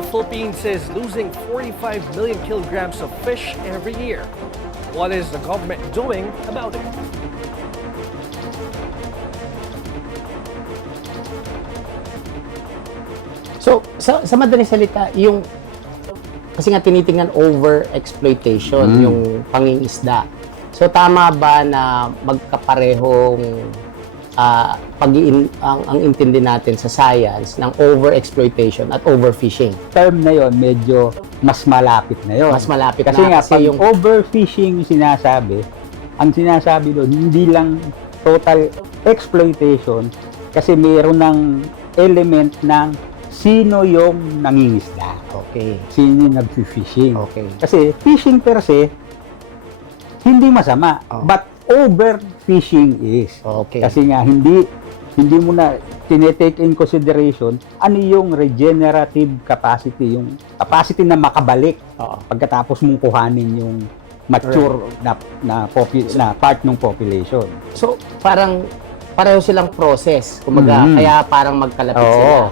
The Philippines is losing 45 million kilograms of fish every year. What is the government doing about it? So, sa madaling salita, yung kasi nga tinitingnan over-exploitation, yung pangingisda. So, tama ba na magkaparehong ang intindi natin sa science ng over-exploitation at overfishing? Term na yon medyo mas malapit na yon. Mas malapit kasi na nga, kasi pag yung overfishing yung sinasabi, ang sinasabi doon, hindi lang total exploitation kasi mayroon ng element ng sino yung nangingisda. okay. Sino yung nag-fishing. Okay. Kasi fishing per se, hindi masama. Oh. But overfishing is. Okay. Kasi nga, hindi mo na tinetake in consideration ano yung regenerative capacity, yung capacity na makabalik Oo. pagkatapos mong kuhanin yung mature na part ng population. So, parang pareho silang process. Kumbaga, kaya parang magkalapit Oo. sila.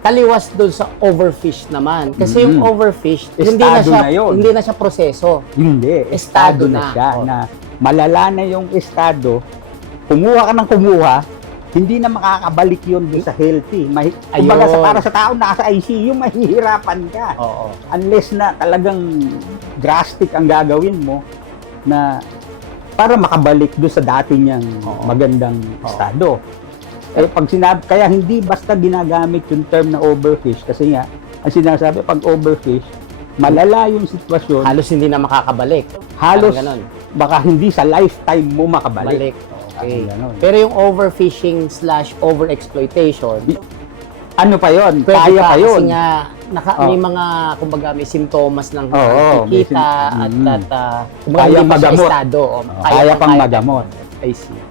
Taliwas doon sa overfish naman. Kasi yung overfish, hindi na Estado siya na yun. hindi na siya proseso. Hindi. Estado Estado na na. siya. Oh. Na malala na yung estado. Kumuha ka ng kumuha, hindi na makakabalik yun doon sa healthy. Kumbaga para sa tao nasa ICU, mahihirapan ka. Oo. Unless na talagang drastic ang gagawin mo na para makabalik doon sa dati niyang magandang estado. Eh, pag sinabi, kaya hindi basta ginagamit yung term na overfish kasi nga, ang sinasabi pag overfish, malala yung sitwasyon, Halos hindi na makakabalik. halos Parang ganon. baka hindi sa lifetime mo makabalik. Balik. Okay. Ganon. Pero yung overfishing / overexploitation, Ano pa yon? pwede Kaya pa kasi yun. nga may mga kumbaga may simptomas ng Oo, may nakikita at kumbaga Kaya hindi pa siya magamot. estado. Kaya pang magamot. I see.